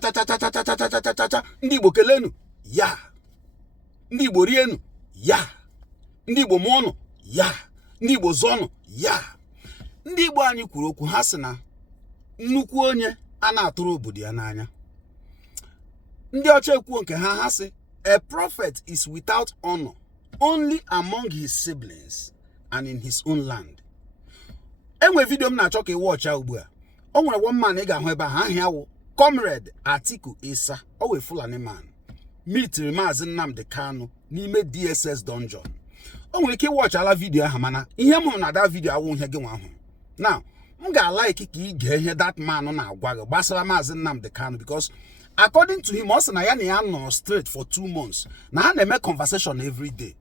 cha cha cha cha cha cha cha cha cha cha cha ndị Igbo kelenu ya ndị Igbo rienu ya ndị Igbo mụọnụ ya ndị Igbo zọnụ ya ndị Igbo anyị kwuru okwu ha sị na nnukwu onye a na-atụrụ obodo ya n'anya ndị ọcha ekwuo nke ha sị a prophet is without honor only among his siblings and in his own land. Enwe video m na-achọ ka watch ugbu a. O nwere one man ị ga-ahụ ebe ahụ ahịa wụ Comrade Atiku Isa, o we Fulani man. Military Mazi Nnamdi Kanu n'ime DSS dungeon. O nwere ike watch ala video ahụ mana ihe m na that video awụ ihe gị nwa ahụ. Now, m ga-like ka ị gee ihe that man na-agwa gị gbasara Mazi Nnamdi Kanu because according to him, also na ya no straight for 2 months. Now they make conversation every day.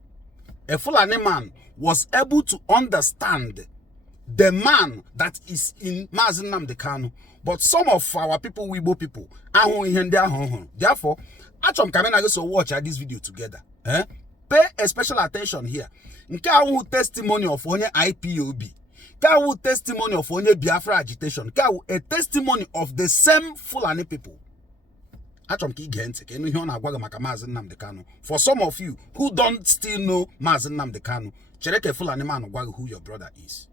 A Fulani man was able to understand the man that is in Mazi Nnamdi Kanu. But some of our people, Weibo people, therefore, actually, come and so watch this video together. Pay a special attention here. Nka testimony of onye IPOB. Ka testimony of onye Biafra agitation. Ka a testimony of the same Fulani people. For some of you who don't still know Mazi Nnamdi Kanu, Chereke Fulani man who your brother is.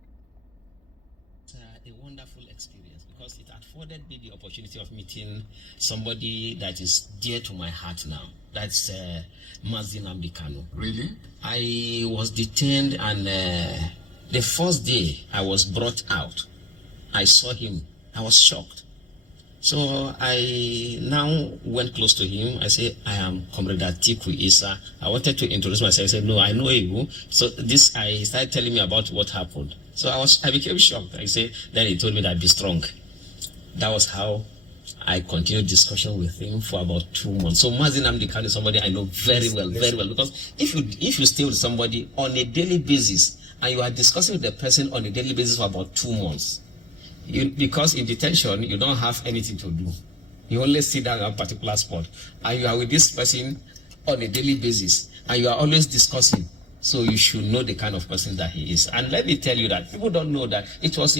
A wonderful experience because it afforded me the opportunity of meeting somebody that is dear to my heart now. That's Mazi Nnamdi Kanu. Really? I was detained and the first day I was brought out, I saw him. I was shocked. So I now went close to him. I said, I am Comrade Atiku Isa. I wanted to introduce myself. I said, no, I know you. So I started telling me about what happened. So I became shocked. I said, then he told me that be strong. That was how I continued discussion with him for about 2 months. So Mazi Nnamdi Kanu is somebody I know very well, because if you stay with somebody on a daily basis and you are discussing with the person on a daily basis for about 2 months, because in detention, you don't have anything to do. You only sit down at a particular spot. And you are with this person on a daily basis. And you are always discussing. So you should know the kind of person that he is. And let me tell you that people don't know that it was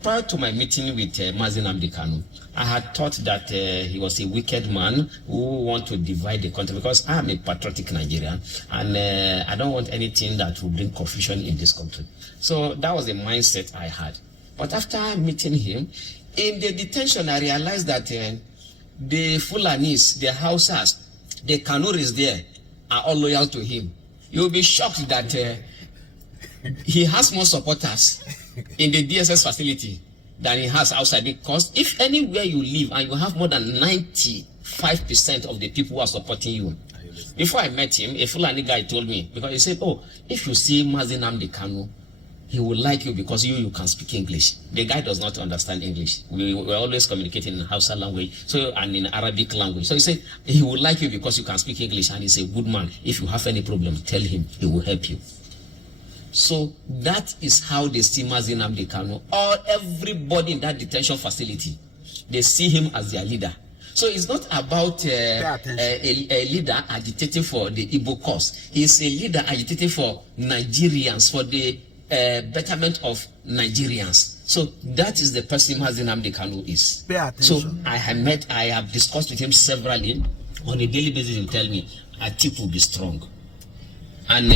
prior to my meeting with Mazi Nnamdi Kanu, I had thought that he was a wicked man who want to divide the country because I am a patriotic Nigerian and I don't want anything that will bring confusion in this country. So that was the mindset I had. But after meeting him, in the detention, I realized that the Fulanis, the Hausas, the Kanuris there are all loyal to him. You'll be shocked that he has more supporters in the DSS facility than he has outside. Because if anywhere you live and you have more than 95% of the people who are supporting you. Before I met him, a Fulani guy told me, because he said, oh, if you see Mazi Nnamdi Kanu, he will like you because you can speak English. The guy does not understand English. We were always communicating in Hausa language and in Arabic language. So he said he will like you because you can speak English and he's a good man. If you have any problem, tell him, he will help you. So that is how they see Mazi Nnamdi Kanu. Or everybody in that detention facility, they see him as their leader. So it's not about a leader agitating for the Igbo cause. He's a leader agitating for Nigerians, for the betterment of Nigerians. So that is the person Mazi Nnamdi Kanu is. So I have discussed with him severally. On a daily basis, he tell me, Atiku will be strong. And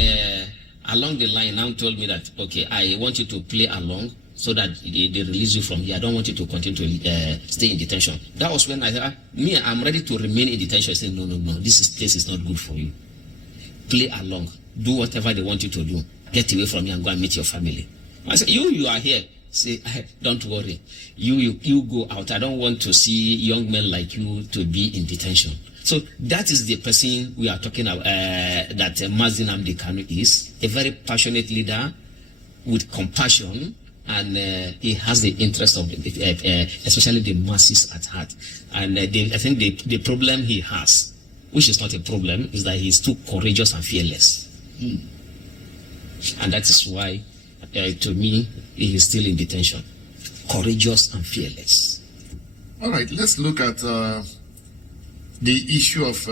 along the line, now told me that, okay, I want you to play along so that they release you from here. I don't want you to continue to stay in detention. That was when I said, I'm ready to remain in detention. I said, no, this place is not good for you. Play along. Do whatever they want you to do. Get away from here and go and meet your family. I said, you are here. Say, don't worry. You go out. I don't want to see young men like you to be in detention. So that is the person we are talking about, that Mazi Nnamdi Kanu is. A very passionate leader with compassion, and he has the interest of, especially the masses at heart. And I think the problem he has, which is not a problem, is that he is too courageous and fearless. And that is why, to me, he is still in detention. Courageous and fearless. All right, let's look at the issue of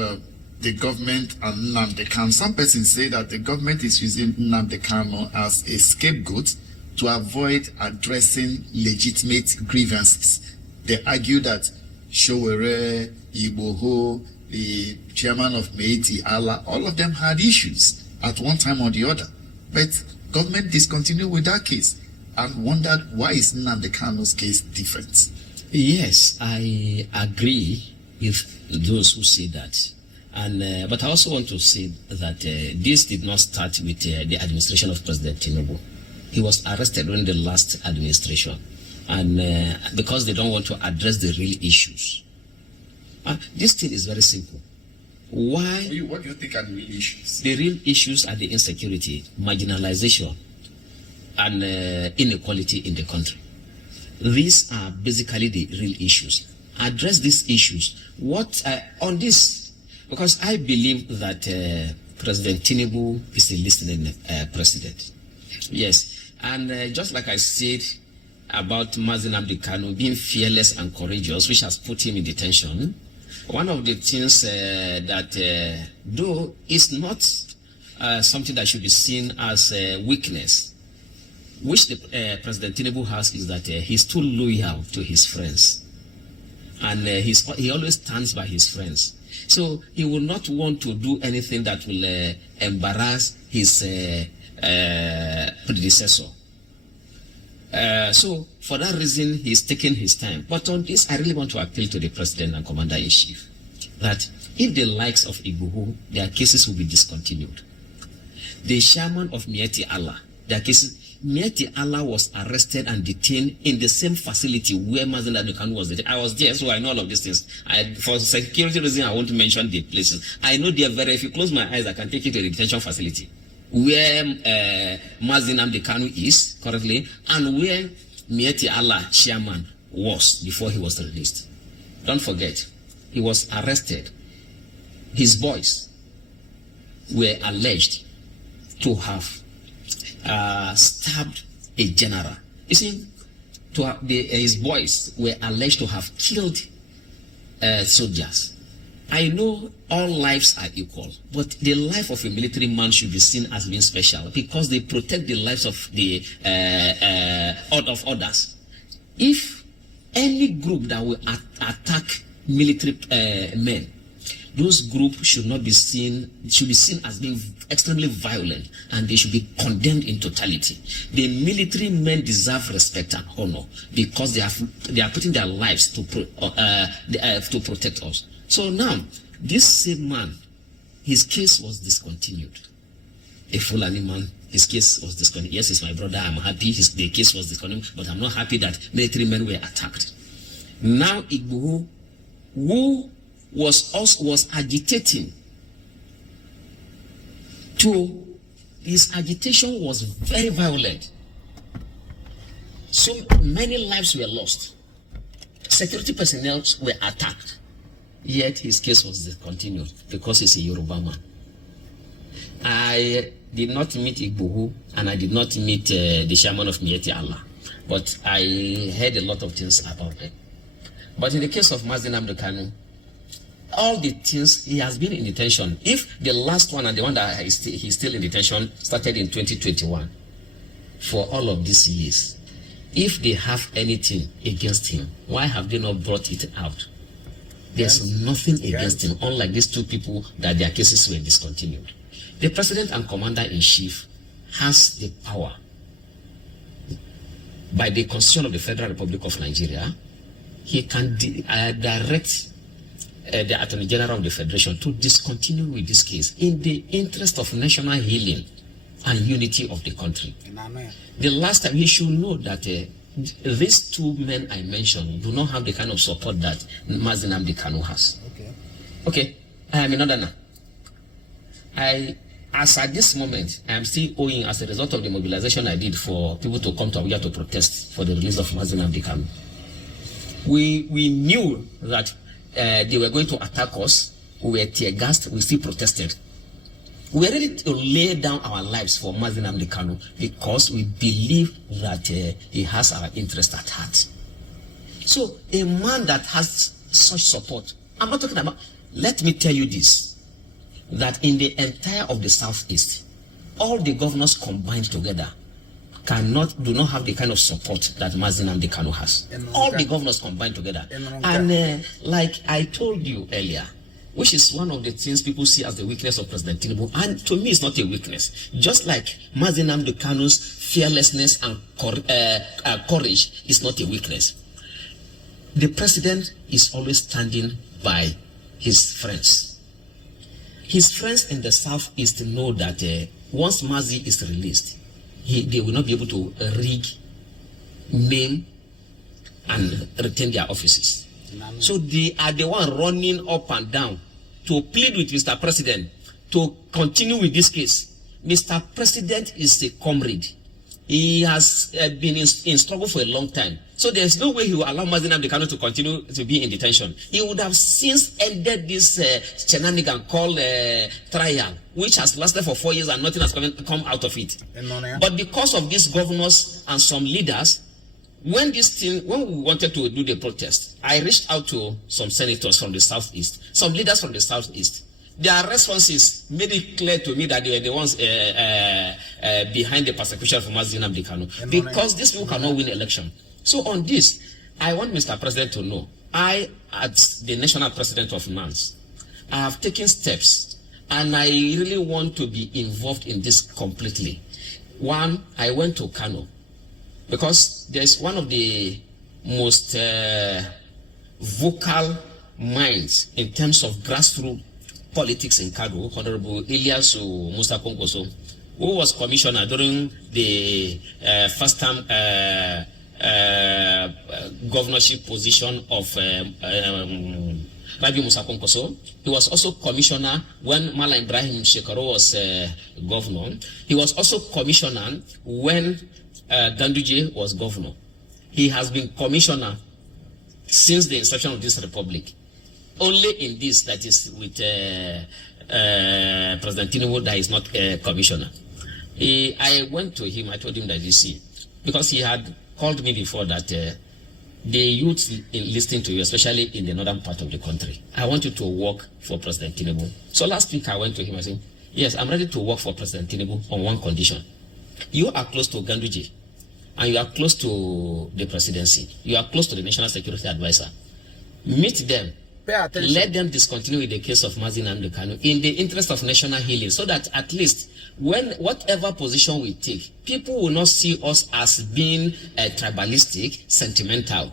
the government and Nnamdi Kanu. Some persons say that the government is using Nnamdi Kanu as a scapegoat to avoid addressing legitimate grievances. They argue that Showere, Igboho, the chairman of Mazi Allah, all of them had issues at one time or the other. But government discontinued with that case and wondered, why is Nnamdi Kanu's case different? Yes, I agree with those who say that. And but I also want to say that this did not start with the administration of President Tinubu. He was arrested during the last administration, and because they don't want to address the real issues. This thing is very simple. Why? What do you think are the real issues? The real issues are the insecurity, marginalization, and inequality in the country. These are basically the real issues. Address these issues. On this, because I believe that President Tinubu is a listening president. Yes. And just like I said about Mazi Nnamdi Kanu being fearless and courageous, which has put him in detention, one of the things that, though is not something that should be seen as a weakness, which the President Tinubu has, is that he's too loyal to his friends. And he always stands by his friends. So he will not want to do anything that will embarrass his predecessor. So for that reason, he's taking his time. But on this, I really want to appeal to the President and Commander-in-Chief that if the likes of Igboho, their cases will be discontinued. The chairman of Mazi Allah, their cases, Mazi Allah was arrested and detained in the same facility where Mazi Nnamdi Kanu was detained. I was there, so I know all of these things. For security reasons, I won't mention the places. I know they are very, if you close my eyes, I can take you to the detention facility where Mazi Nnamdi Kanu is currently, and where Mazi Allah chairman was before he was released. Don't forget, he was arrested. His boys were alleged to have stabbed a general. You see, his boys were alleged to have killed soldiers. I know all lives are equal, but the life of a military man should be seen as being special because they protect the lives of the of others. If any group that will attack military men, those groups should be seen as being extremely violent, and they should be condemned in totality. The military men deserve respect and honor because they are putting their lives to protect us. So now, this same man, his case was discontinued. A Fulani man, his case was discontinued. Yes, he's my brother. I'm happy the case was discontinued, but I'm not happy that military men were attacked. Now Igboho, who was agitating his agitation was very violent. So many lives were lost. Security personnel were attacked. Yet his case was discontinued because he's a Yoruba man. I did not meet Igboho and I did not meet the chairman of Mazi Allah, but I heard a lot of things about it. But in the case of Mazi Nnamdi Kanu, all the things, he has been in detention. If the last one and the one that he's still in detention started in 2021, for all of these years, if they have anything against him, why have they not brought it out? There's nothing against him, unlike these two people that their cases were discontinued. The President and Commander-in-Chief has the power by the Constitution of the Federal Republic of Nigeria. He can direct the Attorney General of the Federation to discontinue with this case in the interest of national healing and unity of the country. The last time, he should know that these two men I mentioned do not have the kind of support that Mazi Nnamdi Kanu has. Okay, I am in order now. As at this moment, I am still owing, as a result of the mobilization I did for people to come to Abuja to protest for the release of Mazi Nnamdi Kanu. We knew that they were going to attack us. We were tear-gassed. We still protested. We were ready to lay down our lives for Mazi Nnamdi Kanu because we believe that he has our interest at heart. So a man that has such support, I'm not talking about, let me tell you this, that in the entire of the Southeast, all the governors combined together do not have the kind of support that Mazi Nnamdi Kanu has. All the governors combined together. And like I told you earlier, which is one of the things people see as the weakness of President Tinubu, and to me it's not a weakness. Just like Mazi Nnamdi Kanu's fearlessness and courage is not a weakness. The president is always standing by his friends. His friends in the southeast know that once Mazi is released, they will not be able to rig, name, and retain their offices. So they are the one running up and down to plead with Mr. President to continue with this case. Mr. President is a comrade. He has been in struggle for a long time. So there's no way he will allow Mazi Nnamdi Kanu to continue to be in detention. He would have since ended this shenanigan called trial, which has lasted for 4 years and nothing has come out of it. But because of these governors and some leaders, when we wanted to do the protest, I reached out to some senators from the southeast, some leaders from the southeast. Their responses made it clear to me that they were the ones behind the persecution for Mazi Nnamdi Kanu, because these people cannot win election. So on this, I want Mr. President to know, I, as the national president of NANS, I have taken steps, and I really want to be involved in this completely. One, I went to Kano, because there's one of the most vocal minds in terms of grassroots politics in Kano, Honorable Ilyasu Musa Konkoso, who was commissioner during the first time governorship position of Rabi Musa Konkoso. He was also commissioner when Mala Ibrahim Shekaro was governor. He was also commissioner when Ganduje was governor. He has been commissioner since the inception of this republic. Only in this, that is with President Tinubu, that is not a commissioner. I went to him, I told him that, you see, because he had called me before that the youth listening to you, especially in the northern part of the country, I want you to work for President Tinubu. So last week I went to him, I said, yes, I'm ready to work for President Tinubu on one condition. You are close to Ganduje, and you are close to the presidency. You are close to the National Security Advisor. Meet them. Let them discontinue with the case of Mazi Nnamdi Kanu in the interest of national healing, so that at least when whatever position we take, people will not see us as being tribalistic, sentimental.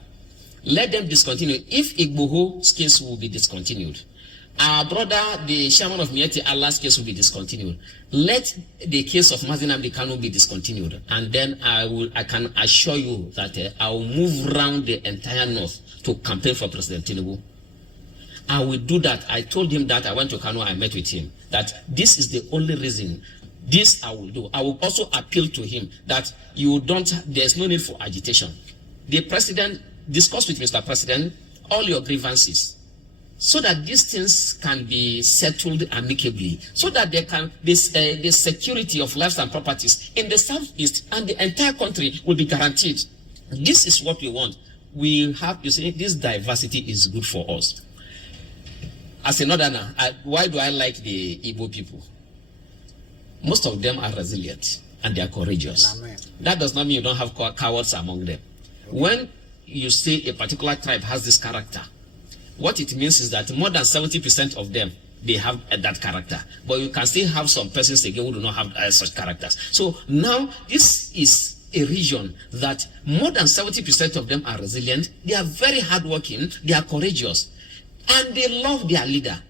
Let them discontinue. If Igboho's case will be discontinued, our brother, the chairman of Mieti Allah's case will be discontinued. Let the case of Mazi Nnamdi Kanu be discontinued, and then I can assure you that I will move around the entire north to campaign for President Tinubu. I will do that. I told him that. I went to Kano, I met with him, that this is the only reason. This I will do. I will also appeal to him that there's no need for agitation. The president, discuss with Mr. President all your grievances, so that these things can be settled amicably, so that the security of lives and properties in the southeast and the entire country will be guaranteed. This is what we want. We have, you see, this diversity is good for us. As a northerner, why do I like the Igbo people? Most of them are resilient and they are courageous. Amen. That does not mean you don't have cowards among them. Okay. When you say a particular tribe has this character, what it means is that more than 70% of them, they have that character. But you can still have some persons again who do not have such characters. So now this is a region that more than 70% of them are resilient. They are very hardworking. They are courageous. And they love their leader.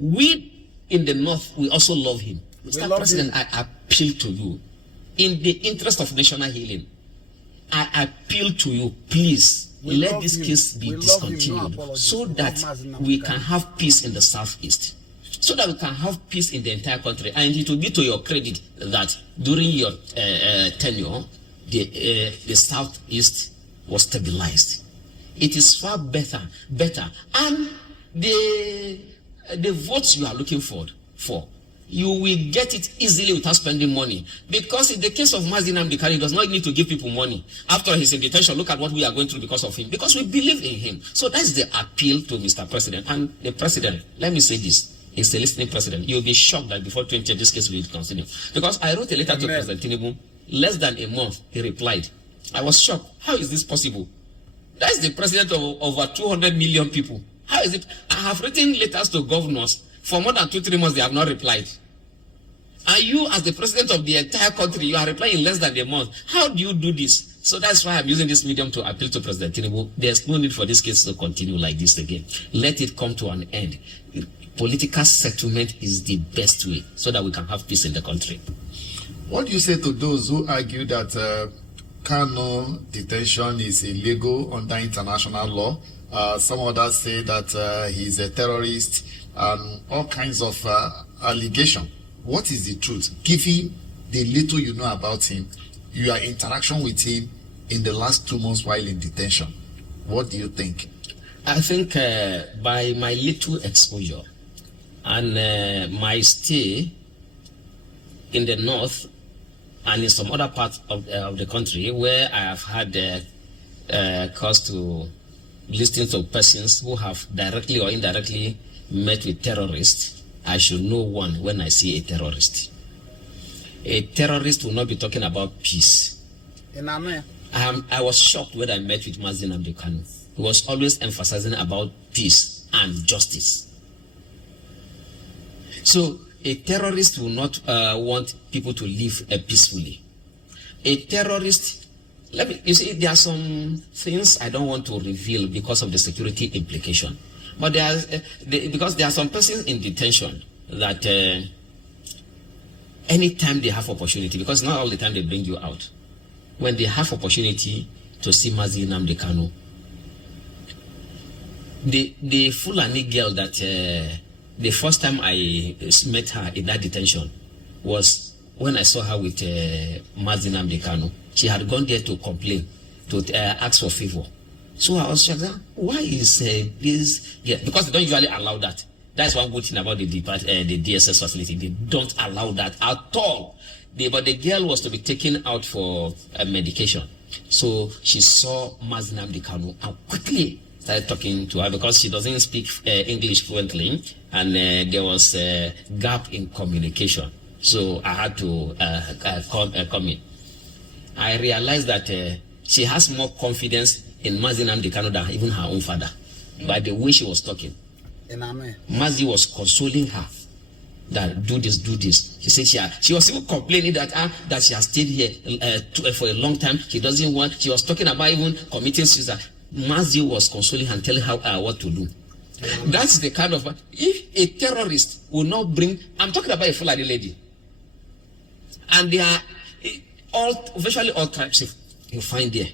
We in the north, we also love him. Mr. President, I appeal to you, in the interest of national healing, I appeal to you, please, let this case be discontinued, so that we can have peace in the southeast, so that we can have peace in the entire country. And it will be to your credit that during your tenure, the southeast was stabilized. It is far better, and the votes you are looking for, you will get it easily without spending money. Because in the case of Mazi Nnamdi Kanu, he does not need to give people money. After he's in detention, look at what we are going through because of him. Because we believe in him. So that's the appeal to Mr. President. And the president, let me say this, is a listening president. You'll be shocked that before 20, this case will continue. Because I wrote a letter to President Tinubu Less than a month, he replied. I was shocked. How is this possible? That is the president of over 200 million people. How is it? I have written letters to governors for more than 2-3 months. They have not replied. And you, as the president of the entire country, you are replying in less than a month. How do you do this? So that's why I'm using this medium to appeal to President Tinubu. There's no need for this case to continue like this again. Let it come to an end. Political settlement is the best way so that we can have peace in the country. What do you say to those who argue that Kanu detention is illegal under international law? Some others say that he's a terrorist and all kinds of allegations. What is the truth? Given the little you know about him, your interaction with him in the last 2 months while in detention, what do you think? I think by my little exposure and my stay in the north and in some other parts of the country where I have had cause to listen to persons who have directly or indirectly met with terrorists, I should know one when I see a terrorist. A terrorist will not be talking about peace. I was shocked when I met with Mazi Nnamdi Kanu. He was always emphasizing about peace and justice. So a terrorist will not want people to live peacefully. A terrorist, you see, there are some things I don't want to reveal because of the security implication. But because there are some persons in detention that anytime they have opportunity, because not all the time they bring you out, when they have opportunity to see Mazi Nnamdi Kanu, the Fulani girl that the first time I met her in that detention was when I saw her with Mazi Nnamdi Kanu. She had gone there to complain, to ask for favor. So I was shocked. Why is this? Yeah, because they don't usually allow that. That's one good thing about the DSS facility. They don't allow that at all. But the girl was to be taken out for medication. So she saw Mazi Nnamdi Kanu and quickly started talking to her because she doesn't speak English fluently, and there was a gap in communication. So I had to come in. I realized that she has more confidence in Mazi Nnamdi Kanu than even her own father, by the way she was talking. Mazi was consoling her that do this. She said she was even complaining that she has stayed here for a long time. She doesn't want. She was talking about even committing suicide. Mazi was consoling her and telling her what to do. That's the kind of, if a terrorist will not bring, I'm talking about a Fulani lady, and they are virtually all tribes you find there.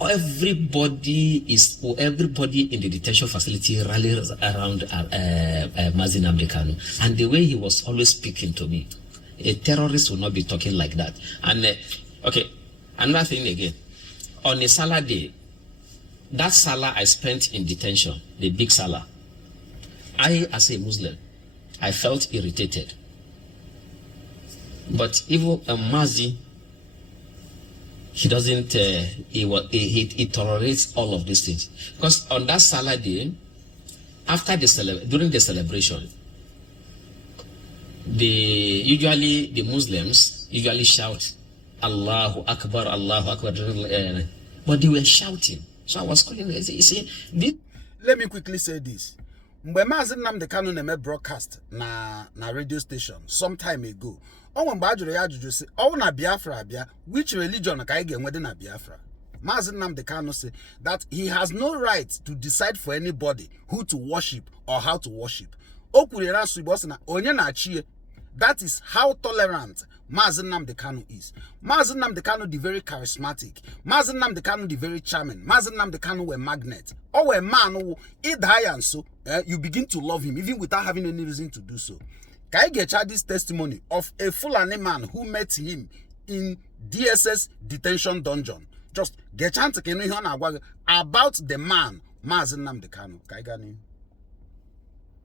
Everybody in the detention facility rallies around Mazi Nnamdi Kanu, and the way he was always speaking to me, a terrorist will not be talking like that. And okay, another thing again, on a Salah day, that Salah I spent in detention, the big Salah, I as a Muslim, I felt irritated. But even Mazi, he doesn't, he tolerates all of these things. Because on that Salah day, during the celebration, the Muslims usually shout, Allahu Akbar, Allahu Akbar, but they were shouting. So I was calling, you see, let me quickly say this. When Mazi Nnamdi Kanu na broadcast na radio station some time ago, say, na Biafra bia, which religion ka ige nwede na Biafra? Mazi Nnamdi Kanu say that he has no right to decide for anybody who to worship or how to worship. That is how tolerant Mazi Nnamdi Kanu is. Mazi Nnamdi Kanu the very charismatic. Mazi Nnamdi Kanu the very charming. Mazi Nnamdi Kanu were magnet. Or a man who and so you begin to love him even without having any reason to do so. Can I get this testimony of a Fulani man who met him in DSS detention dungeon? Just get chance to about the man Mazi Nnamdi Kanu.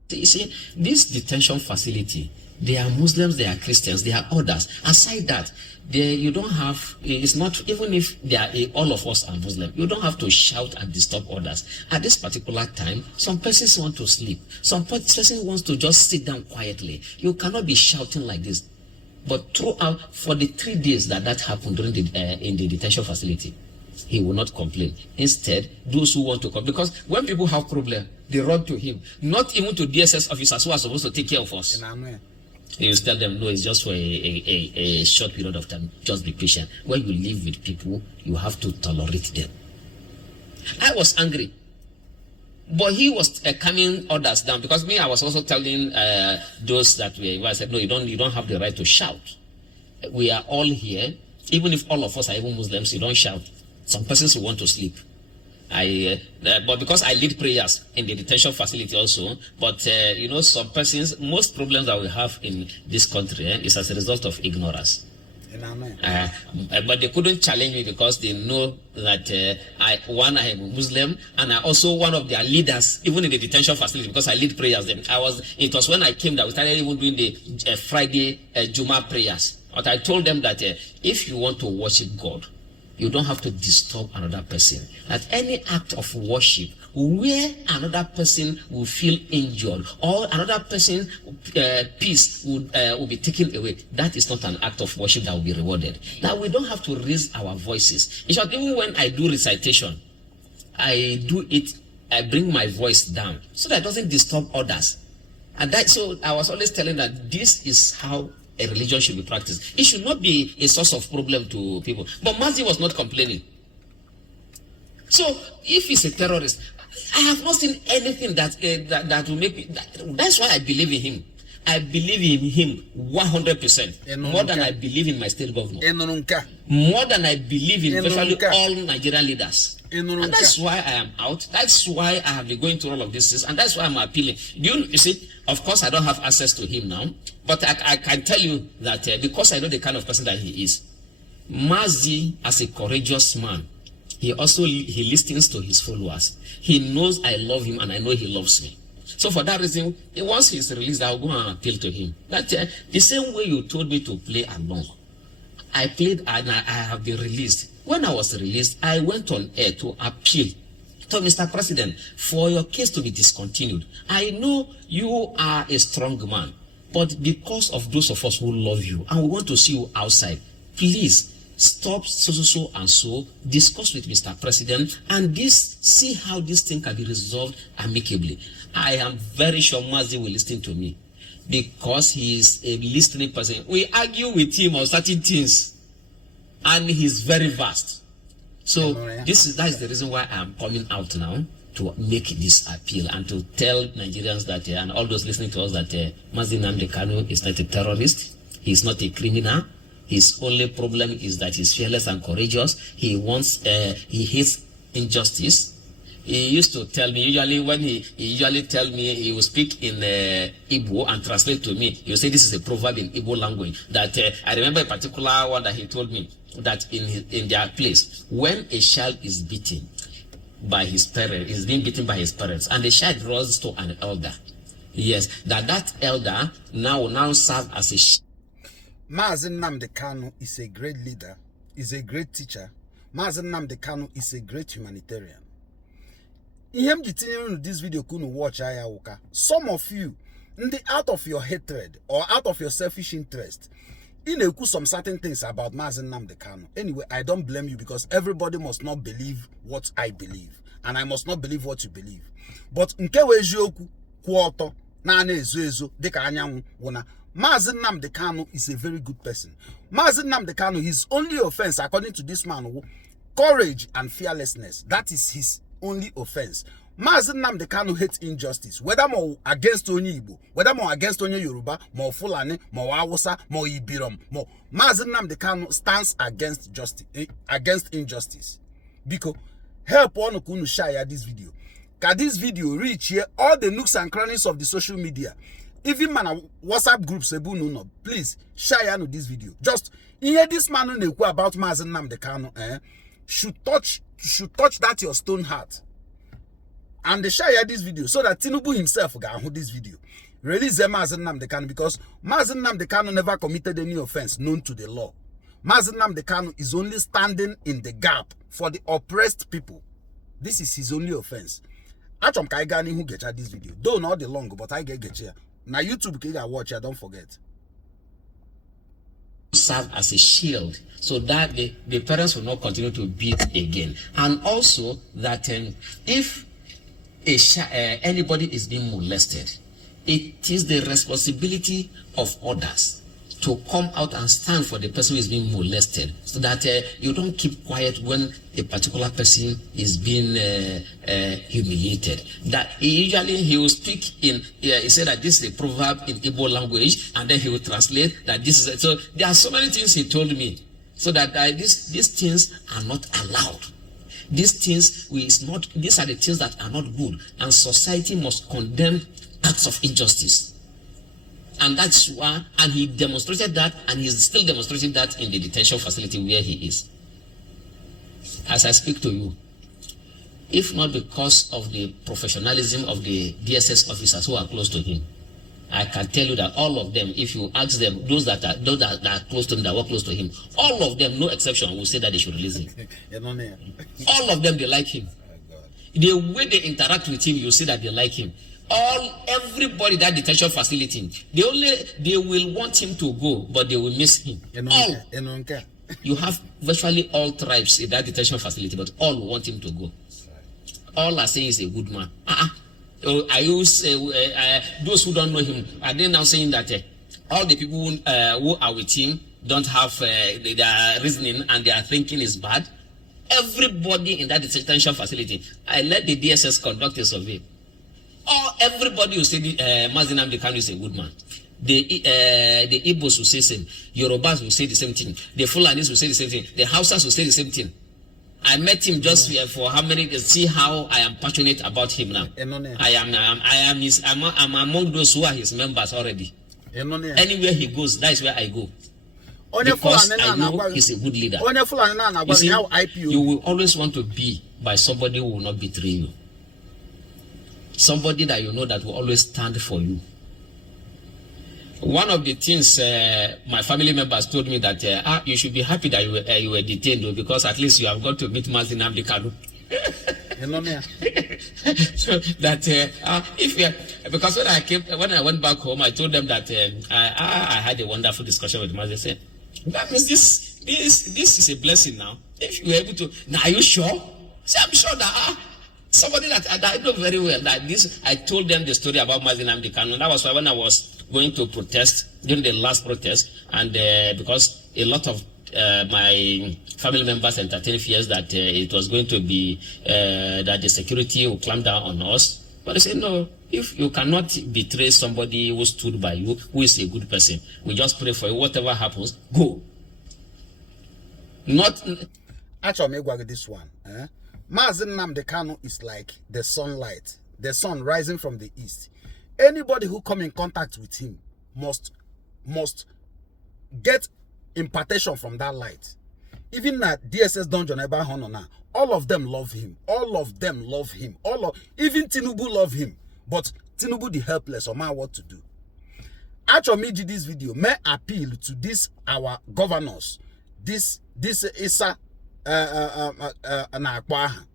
You see, this detention facility, they are Muslims, they are Christians, they are others. Aside that, you don't have, it's not, even if they are all of us are Muslim, you don't have to shout and disturb others. At this particular time, some persons want to sleep. Some person wants to just sit down quietly. You cannot be shouting like this. But throughout, for the 3 days that happened during in the detention facility, he will not complain. Instead, those who want to come, because when people have problem, they run to him, not even to DSS officers who are supposed to take care of us. He will tell them, no, it's just for a short period of time. Just be patient. When you live with people, you have to tolerate them. I was angry, but he was calming others down, because me, I was also telling those that were, I said, no, you don't have the right to shout. We are all here. Even if all of us are even Muslims, you don't shout. Some persons will want to sleep. But because I lead prayers in the detention facility also, but you know, some persons, most problems that we have in this country is as a result of ignorance. But they couldn't challenge me because they know that I am a Muslim, and I also one of their leaders, even in the detention facility, because I lead prayers. It was when I came that we started even doing the Friday Juma prayers. But I told them that if you want to worship God, you don't have to disturb another person. That any act of worship where another person will feel injured or another person's peace will be taken away, that is not an act of worship that will be rewarded. Now we don't have to raise our voices. In short, even when I do recitation, I bring my voice down so that it doesn't disturb others. And so I was always telling that this is how a religion should be practiced. It should not be a source of problem to people. But Mazi was not complaining. So if he's a terrorist, I have not seen anything that will make me. That's why I believe in him. I believe in him 100%. More than I believe in my state governor. More than I believe in virtually all Nigerian leaders. And that's why I am out. That's why I have been going through all of this. And that's why I'm appealing. You see, of course, I don't have access to him now. But I can tell you that because I know the kind of person that he is, Mazi, as a courageous man, he listens to his followers. He knows I love him and I know he loves me. So for that reason, once he's released, I'll go and appeal to him. That the same way you told me to play along, I played and I have been released. When I was released, I went on air to appeal to Mr. President for your case to be discontinued. I know you are a strong man, but because of those of us who love you and we want to see you outside, please stop so and so, discuss with Mr. President, and see how this thing can be resolved amicably. I am very sure Mazi will listen to me because he is a listening person. We argue with him on certain things and he's very vast. So that is the reason why I am coming out now to make this appeal and to tell Nigerians that and all those listening to us that Mazi Nnamdi Kanu is not a terrorist, he is not a criminal. His only problem is that he's fearless and courageous. He hates injustice. He used to tell me, he will speak in Igbo and translate to me. He will say this is a proverb in Igbo language. That I remember a particular one that he told me that in their place, when a child is beaten by his parents, is being beaten by his parents, and the child runs to an elder, yes, that elder now serve as a Mazi Nnamdi Kanu is a great leader, is a great teacher. Mazi Nnamdi Kanu is a great humanitarian. In this video, watch some of you, out of your hatred or out of your selfish interest, some certain things about Mazi Nnamdi Kanu. Anyway, I don't blame you because everybody must not believe what I believe, and I must not believe what you believe. But Mazi Nnamdi Kanu is a very good person. Mazi Nnamdi Kanu, his only offense, according to this man, courage and fearlessness. That is his only offense. Mazi Nnamdi Kanu hates injustice, whether more against Onye Igbo, whether more against Onye Yoruba, more Fulani, more Hausa, more Ibiram, more. Mazi Nnamdi Kanu stands against injustice. Because help one kunu share this video. Can this video reach here all the nooks and crannies of the social media? Even man WhatsApp groups, please share this video. Just hear this man about Mazi Nnamdi Kanu, should touch that your stone heart. And they share this video so that Tinubu himself got this video. Release Mazi Nnamdi Kanu because Mazi Nnamdi Kanu never committed any offense known to the law. Mazi Nnamdi Kanu is only standing in the gap for the oppressed people. This is his only offense. Achom Kaigani who get this video. Though not the long, but I get here. Now YouTube can watch here, don't forget. serve as a shield so that the parents will not continue to beat again. And also that if anybody is being molested, it is the responsibility of others to come out and stand for the person who is being molested, so that you don't keep quiet when a particular person is being humiliated. That he will speak in, he said that this is a proverb in Igbo language, and then he will translate that this is, so there are so many things he told me, so that these things are not allowed. These things, these are the things that are not good, and society must condemn acts of injustice. And that's why, and he demonstrated that, and he's still demonstrating that in the detention facility where he is. As I speak to you, if not because of the professionalism of the DSS officers who are close to him, I can tell you that all of them, if you ask them, those that are close to him, that work close to him, all of them, no exception, will say that they should release him. All of them, they like him. The way they interact with him, you see that they like him. Everybody that detention facility, they will want him to go, but they will miss him. All. You have virtually all tribes in that detention facility, but all want him to go. All are saying he's a good man. I use those who don't know him. Are they now saying that all the people who are with him don't have their reasoning and their thinking is bad? Everybody in that detention facility, I let the DSS conduct a survey. Everybody will say Mazi Nnamdi Kanu is a good man. The Igbos will say the same. Yorubas will say the same thing. The Fulanis will say the same thing. The Hausas will say the same thing. I met him just for how many days. See how I am passionate about him now. I'm among those who are his members already. Anywhere he goes, that is where I go. Because I know he's a good leader. You see, you will always want to be by somebody who will not betray you. Somebody that you know that will always stand for you. One of the things my family members told me that you should be happy that you were detained, because at least you have got to meet Mazi Nnamdi Kanu. So that because when I went back home, I told them that I had a wonderful discussion with Mazi. I said, that means this is a blessing now. If you were able to, now are you sure? Say, I'm sure that somebody that I know very well that this. I told them the story about Mazi Nnamdi Kanu. That was why when I was going to protest during the last protest, and because a lot of my family members entertained fears that it was going to be that the security will clamp down on us, but I said no. If you cannot betray somebody who stood by you, who is a good person, we just pray for you. Whatever happens, go. Not actually make this one. Mazi Nnamdi Kanu is like the sunlight, the sun rising from the east. Anybody who come in contact with him must get impartation from that light. Even that DSS Dungeon Eba Honona, all of them love him. All of them love him. Even Tinubu love him. But Tinubu the helpless or man what to do. Actually, me did this video. May appeal to this our governors. This Isa Nakwaha.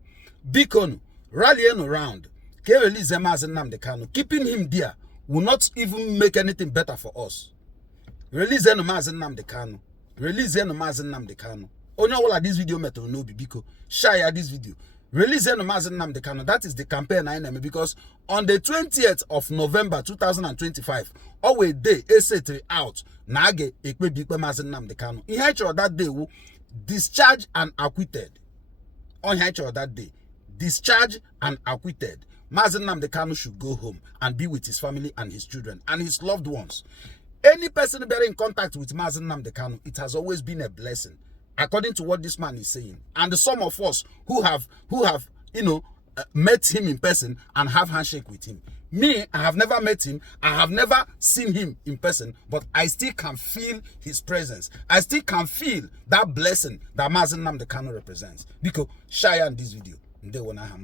Bikonu rallying around. Release Mazi Nnamdi Kanu. Keeping him there will not even make anything better for us. Release Mazi Nnamdi Kanu. Release Mazi Nnamdi Kanu. Only all of this video metal no be because share this video. Release Mazi Nnamdi Kanu. That is the campaign I name, because on the 20th of November 2025, always day A3 out. Nage ekwe bikwe Mazi Nnamdi Kanu. In hatred that day will discharged and acquitted. On hatred that day, discharged and acquitted. Mazi Nnamdi Kanu should go home and be with his family and his children and his loved ones. Any person being in contact with Mazi Nnamdi Kanu, it has always been a blessing, according to what this man is saying. And some of us who have met him in person and have handshake with him. Me, I have never met him. I have never seen him in person, but I still can feel his presence. I still can feel that blessing that Mazi Nnamdi Kanu represents. Because share this video. They wanna have